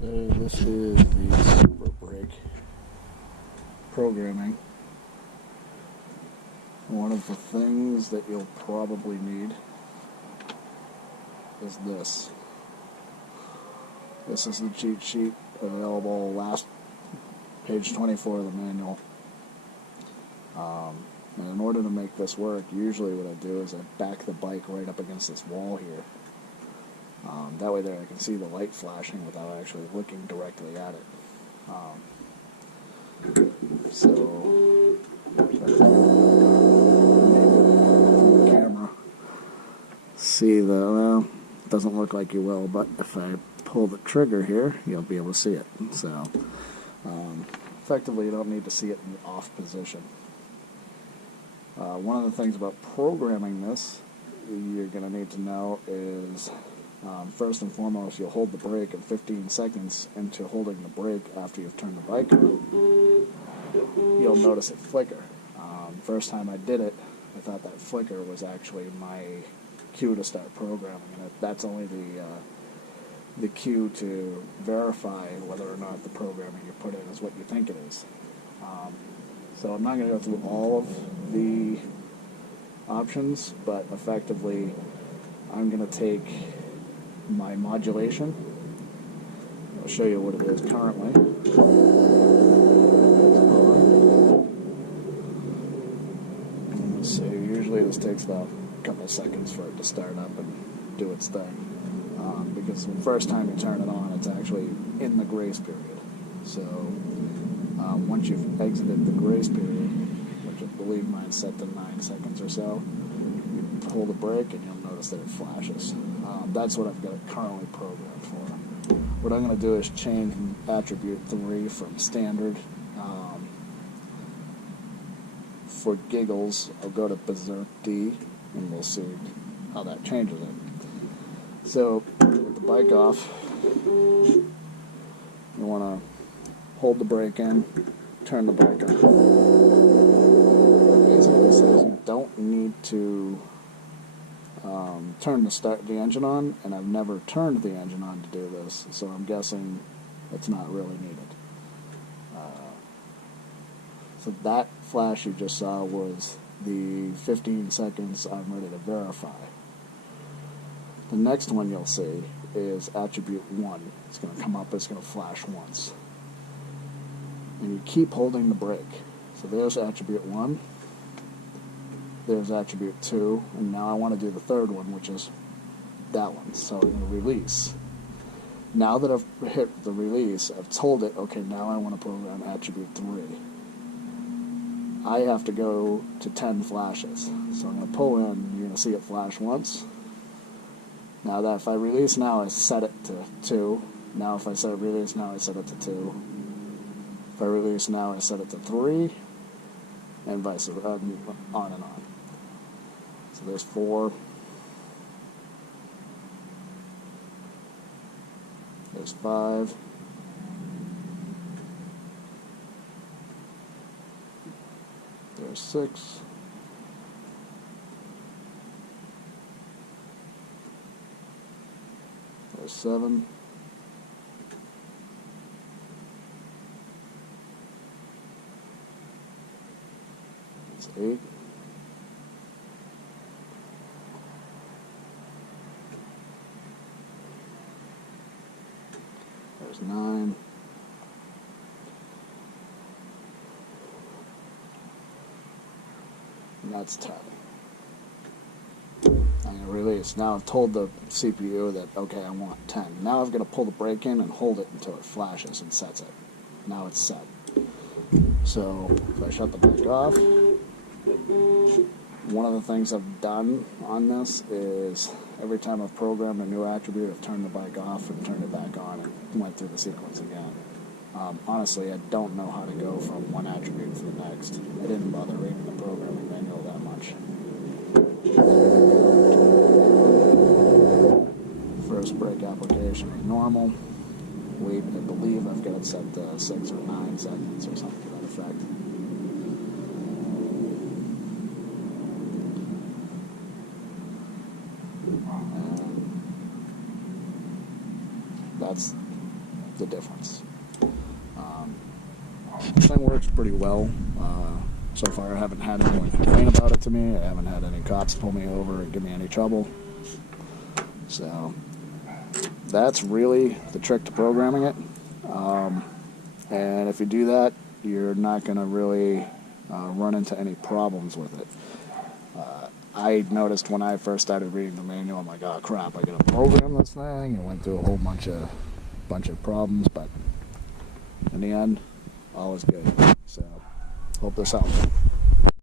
So this is the SupaBrake programming. One of the things that you'll probably need is this. This is the cheat sheet available last page 24 of the manual. And in order to make this work, usually what I do is I back the bike right up against this wall here. That way there I can see the light flashing without actually looking directly at it. So, camera. See well, it doesn't look like you will, but if I pull the trigger here, you'll be able to see it. So, effectively you don't need to see it in the off position. One of the things about programming this you're going to need to know is first and foremost, you'll hold the brake in 15 seconds into holding the brake after you've turned the bike on. You'll notice it flicker. First time I did it, I thought that flicker was actually my cue to start programming, and that's only the cue to verify whether or not the programming you put in is what you think it is. So I'm not going to go through all of the options, but effectively I'm going to take my modulation. I'll show you what it is currently. So usually this takes about a couple of seconds for it to start up and do its thing. Because the first time you turn it on, it's actually in the grace period. So once you've exited the grace period, which I believe mine's set to 9 seconds or so, you pull the brake and you'll notice that it flashes. That's what I've got it currently programmed for. What I'm going to do is change attribute 3 from standard. For giggles, I'll go to Berserk D, and we'll see how that changes it. So, with the bike off, you want to hold the brake in, turn the bike on. Basically it says you don't need to turn the engine on, and I've never turned the engine on to do this, so I'm guessing it's not really needed. So that flash you just saw was the 15 seconds I'm ready to verify. The next one you'll see is attribute 1. It's going to come up, it's going to flash once. And you keep holding the brake. So there's attribute 1, there's attribute 2, and now I want to do the third one, which is that one. So I'm going to release. Now that I've hit the release, I've told it, okay, now I want to program attribute 3. I have to go to 10 flashes. So I'm going to pull in, you're going to see it flash once. Now that if I release now, I set it to 2. Now if I set release now, I set it to 2. If I release now, I set it to 3. And vice versa, on and on. So there's 4. There's 5. There's 6. There's 7. There's 8. There's 9. And that's 10. I'm going to release. Now I've told the CPU that, okay, I want 10. Now I've got to pull the brake in and hold it until it flashes and sets it. Now it's set. So if I shut the bike off, one of the things I've done on this is every time I've programmed a new attribute, I've turned the bike off and turned it back on and went through the sequence again. Honestly, I don't know how to go from one attribute to the next. I didn't bother reading the programming manual that much. First brake application is normal. I believe I've got it set to 6 or 9 seconds or something to that effect. And the difference. This thing works pretty well. So far I haven't had anyone complain about it to me. I haven't had any cops pull me over and give me any trouble. So that's really the trick to programming it. And if you do that, you're not going to really run into any problems with it. I noticed when I first started reading the manual, I'm like, oh crap, I gotta program this thing, and went through a whole bunch of problems, but in the end, all is good. So, hope this helps.